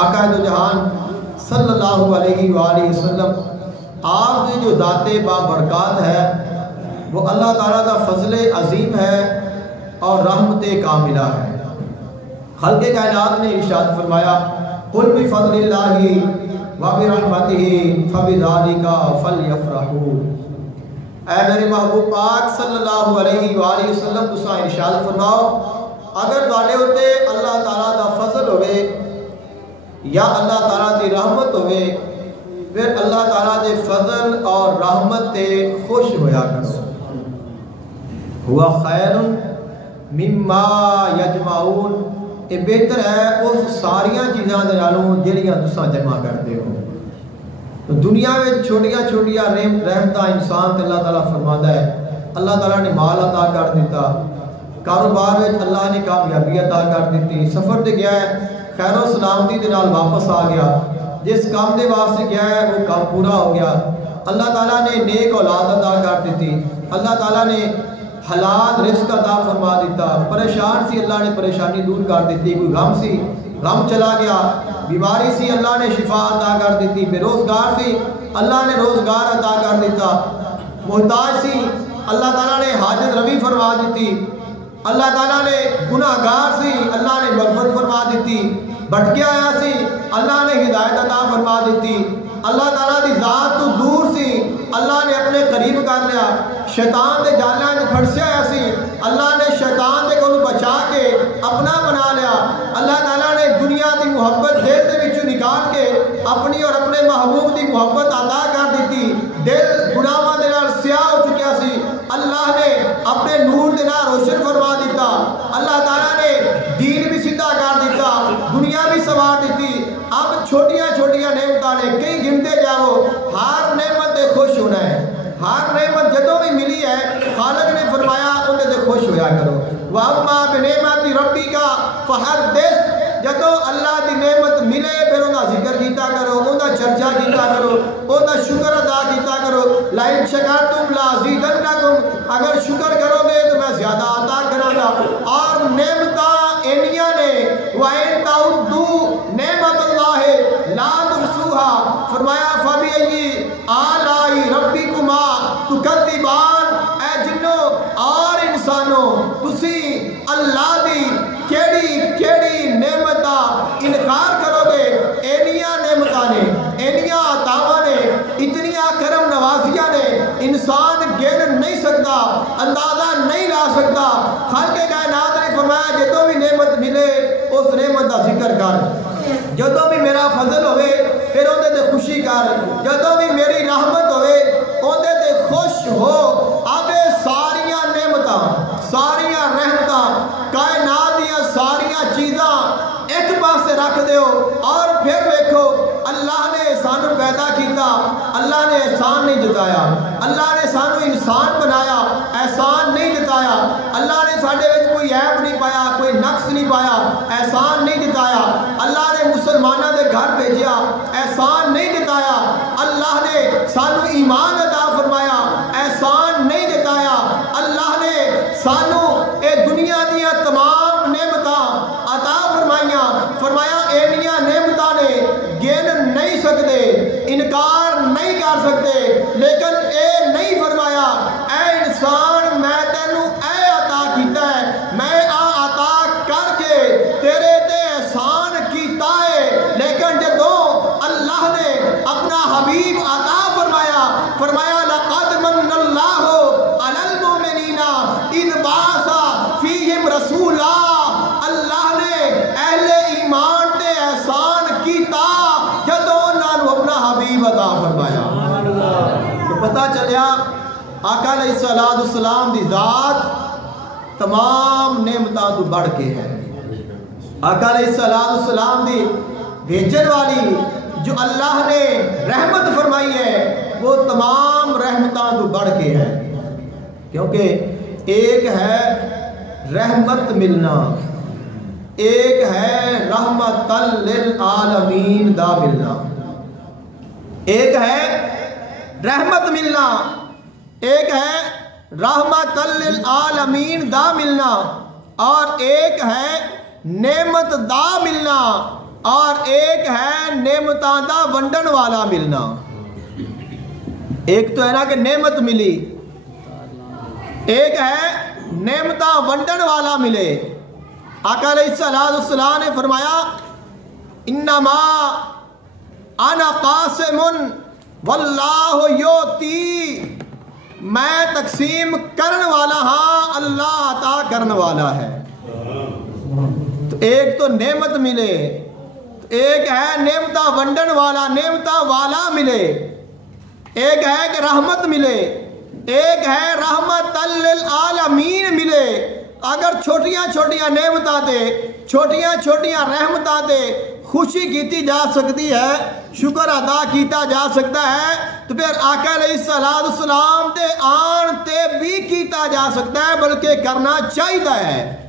آقا دو جہان صلی اللہ علیہ وآلہ وسلم آپ کی جو ذات بابرکات ہے وہ اللہ تعالیٰ کا فضل عظیم ہے اور رحمت کاملہ ہے۔ خلق کائنات نے ارشاد فرمایا قل بفضل اللہ وبرحمتہ فبذالک فلیفرحوا۔ اے میرے محبوب پاک صلی اللہ علیہ وآلہ وسلم تساں ارشاد فرماؤ اگر تواڈے اُتے اللہ تعالیٰ دا فضل ہوئے یا اللہ تعالیٰ دی رحمت ہوئے پھر اللہ تعالیٰ دے فضل اور رحمت تے خوش ہویا کرو۔ ہوا خیر مما یجمعون، یہ بہتر ہے اس ساریاں چیزاں دے نالوں جڑیاں تساں جمع کرتے ہو۔ تو دنیا میں چھوٹیاں چھوٹیاں رحمتاں انسان تے اللہ تعالیٰ فرماتا ہے۔ اللہ تعالیٰ نے مال عطا کر دیتا، کاروبار میں اللہ نے کامیابی عطا کر دیتی، سفر تے گیا ہے خیر و سلامتی دے نال واپس آ گیا، جس کام دے واسطے گیا ہے وہ کام پورا ہو گیا۔ اللہ تعالیٰ نے نیک اولاد عطا کر دیتی، اللہ تعالیٰ نے حلال رزق عطا فرما دیتا، پریشان سی اللہ نے پریشانی دور کر دیتی، کوئی غم سی غم چلا گیا، بیماری سی اللہ نے شفا عطا کر دیتی، بے روزگار سی اللہ نے روزگار عطا کر دیتا، محتاج سی اللہ تعالیٰ نے حاجت رمی فرما دیتی، اللہ تعالیٰ نے گناہ گار سی اللہ نے مغفرت فرما دیتی، بھٹکیا آیا سی اللہ نے ہدایت عطا فرما دیتی، اللہ تعالیٰ دی ذات تو دور سی اللہ نے اپنے قریب کر لیا، شیطان دے جالیاں نے پھڑسیا آیا سی اللہ نے شیطان دے کو بچا کے اپنا بنا لیا، اللہ تعالیٰ نے دنیا دی محبت دل دے وچوں نکال کے اپنی اور اپنے محبوب دی محبت عطا کر دیتی، دل گناہاں دے نال سیاہ ہو چکیا سی اللہ نے اپنے نور دے نال روشن فرما دیتا، اللہ تعالیٰ نے دین بھی سیدھا کر دیتا، دنیا بھی سنوار دیتی۔ اب چھوٹیاں چھوٹیاں نعمتاں نے کئی گنتے جاؤ، ہر نعمت تے خوش ہونا ہے، ہر نعمت جدوں بھی ملی ہے خالق نے فرمایا اندے تے خوش ہویا کرو۔ وَأَمَّا بِنِعْمَةِ رَبِّكَ فَحَدِّثْ، جدوں اللہ دی نعمت ملے پھر انہاں ذکر کیتا کرو، انہاں چرچا کیتا کرو، انہاں شکر ادا کیتا کرو۔ لَئِن شَكَرْتُمْ لَأَزِيدَنَّكُمْ، اگر شکر کرو گے تو میں زیادہ عطا کراں گا۔ اور نعمتاں انیاں نے وَإِن تَعُدُّوا نِعْمَتَ اللَّهِ لَا تُحْصُوهَا، فرمایا فَبِأَيِّ آلَاءِ رَبِّكُمَا تُكَذِّبَانِ، اے جنوں اور انسانوں تسی اللہ دی کیڑی کیڑی نعمتاں انکار کرو گے۔ اینیاں نعمتاں نے، اینیاں عطاواں نے، اتنیاں کرم نوازیاں نے انسان گن نہیں سکتا، اندازہ نہیں لا سکتا۔ خالق کائنات نے فرمایا جدوں بھی نعمت ملے اس نعمت کا ذکر کر، جدوں بھی میرا فضل ہوئے پھر اندے تے خوشی کر، جدوں بھی میری رحمت ہوئے اندے تے خوش ہو۔ اب ساریاں نعمتاں ساریاں رحمتاں کائنات دیاں ساریاں چیزاں ایک پاسے رکھ دیو اور پھر دیکھو اللہ نے سانو پیدا کیتا، اللہ نے احسان نہیں جتایا، اللہ نے سانو انسان بنایا احسان نہیں جتایا، اللہ نے ساڈے وچ کوئی عیب نہیں پایا، کوئی نقص نہیں پایا احسان نہیں جتایا، اللہ نے مسلمانوں دے گھر بھیجیا احسان نہیں جتایا، اللہ نے سانو ایمان عطا فرمایا احسان نہیں جتایا، اللہ نے سانو اے دنیا دیاں تمام نعمتاں عطا فرمائیاں، فرمایا اینیاں نعمتاں نے گن نہیں سکتے، انکار نہیں کر سکتے، لیکن اے نہیں فرمایا اے انسان میں تینوں اے عطا کیتا ہے، میں عطا کر کے تیرے تے احسان کیتا ہے، لیکن جدوں اللہ نے اپنا حبیب عطا فرمایا، فرمایا لقد من اللہ علی المؤمنین اذ بعث فیہم رسولا، اللہ نے اہل ایمان تے احسان کیتا جدوں انہاں نوں اپنا حبیب عطا فرمایا۔ تو پتہ چلیا آقا علیہ السلام دی ذات تمام نعمتاں تو بڑھ کے ہے۔ آقا علیہ السلام دی بھیجن والی جو اللہ نے رحمت فرمائی ہے وہ تمام رحمتاں تو بڑھ کے ہے، کیونکہ ایک ہے رحمت ملنا، ایک ہے رحمت للعالمین دا ملنا، ایک ہے رحمت ملنا، ایک ہے رحمت للعالمین دا ملنا، اور ایک ہے نعمت دا ملنا۔ اور ایک ہے نعمتاں دا ونڈن والا ملنا. ایک تو ہے نا کہ نعمت ملی, ایک ہے نعمتاں ونڈن والا ملے. آقا علیہ السلام نے فرمایا انما انا قاسم واللہ یوتی, میں تقسیم کرن والا ہاں, اللہ عطا کرن والا ہے. تو ایک تو نعمت ملے, ایک ہے نعمتاں ونڈن والا, نعمتاں والا ملے. ایک ہے کہ رحمت ملے, ایک ہے رحمت للعالمین ملے. اگر چھوٹیاں چھوٹیاں نعمتاں تے, چھوٹیاں چھوٹیاں رحمتاں تے خوشی کیتی جا سکتی ہے, شکر ادا کیتا جا سکتا ہے, تو پھر آقا علیہ السلام تے آن تے بھی کیتا جا سکتا ہے, بلکہ کرنا چاہیے ہے.